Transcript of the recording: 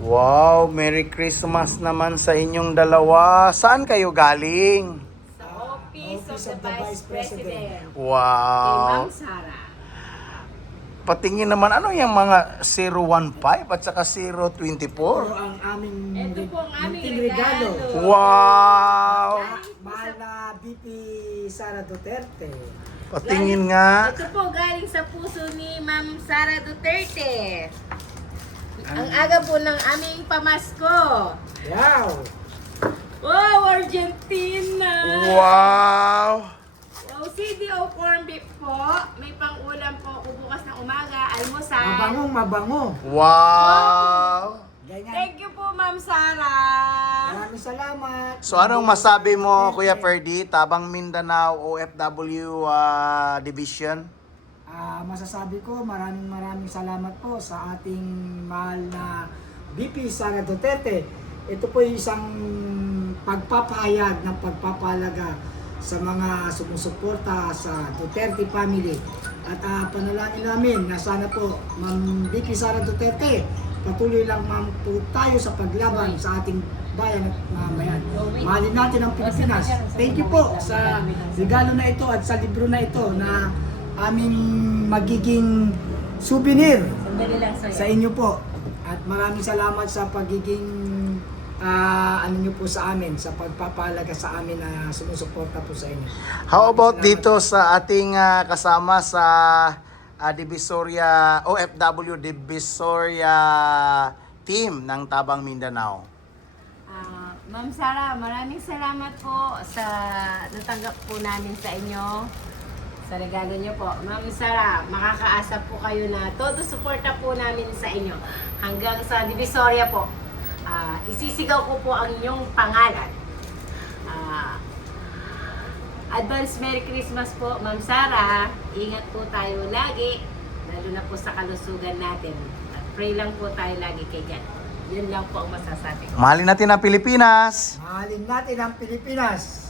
Wow, Merry Christmas naman sa inyong dalawa. Saan kayo galing? Sa Office of the Vice President. Kay Wow. Ma'am Sara. Patingin naman, ano yung mga 015 at saka 024? ang aming Ito po ang aming munting regalo. Wow! Mahal na VP Sara Duterte. Patingin nga. Ito po galing sa puso ni Ma'am Sara Duterte. Ang aga po ng aming pamasko. Wow! Wow, Argentina! Wow! Wow, CDO corn beef po. May pang-ulam po ako bukas ng umaga. Almusal. Mabangong mabango. Wow! Ganyan. Thank you po, Ma'am Sara. Maraming salamat. So anong masabi mo, Kuya Ferdy, Tabang Mindanao OFW Division? Masasabi ko maraming salamat po sa ating mahal na VP Sara Duterte. Ito po isang pagpapahayag ng pagpapalaga sa mga sumusuporta sa Duterte family. At panalangin namin na sana po, Ma'am VP Sara Duterte, patuloy lang ma'am po tayo sa paglaban sa ating bayan at mamayan. Mahalin natin ang Pilipinas. Thank you po sa regalo na ito at sa libro na ito na aming magiging souvenir Sandali lang sa inyo po. At maraming salamat sa pagiging ano nyo po sa amin, sa pagpapalaga sa amin na sumusuporta po sa inyo. How about dito sa ating kasama sa Divisoria, OFW Divisoria team ng Tabang Mindanao? Ma'am Sara, maraming salamat po sa natanggap po namin sa inyo. Sa regalo niyo po. Ma'am Sara, makakaasa po kayo na todo suporta po namin sa inyo. Hanggang sa Divisoria po. Isisigaw ko po ang inyong pangalan. Advance Merry Christmas po, Ma'am Sara. Ingat po tayo lagi, lalo na po sa kalusugan natin. At pray lang po tayo lagi kay God. Yun lang po ang masasabi ko. Mahalin natin ang Pilipinas! Mahalin natin ang Pilipinas.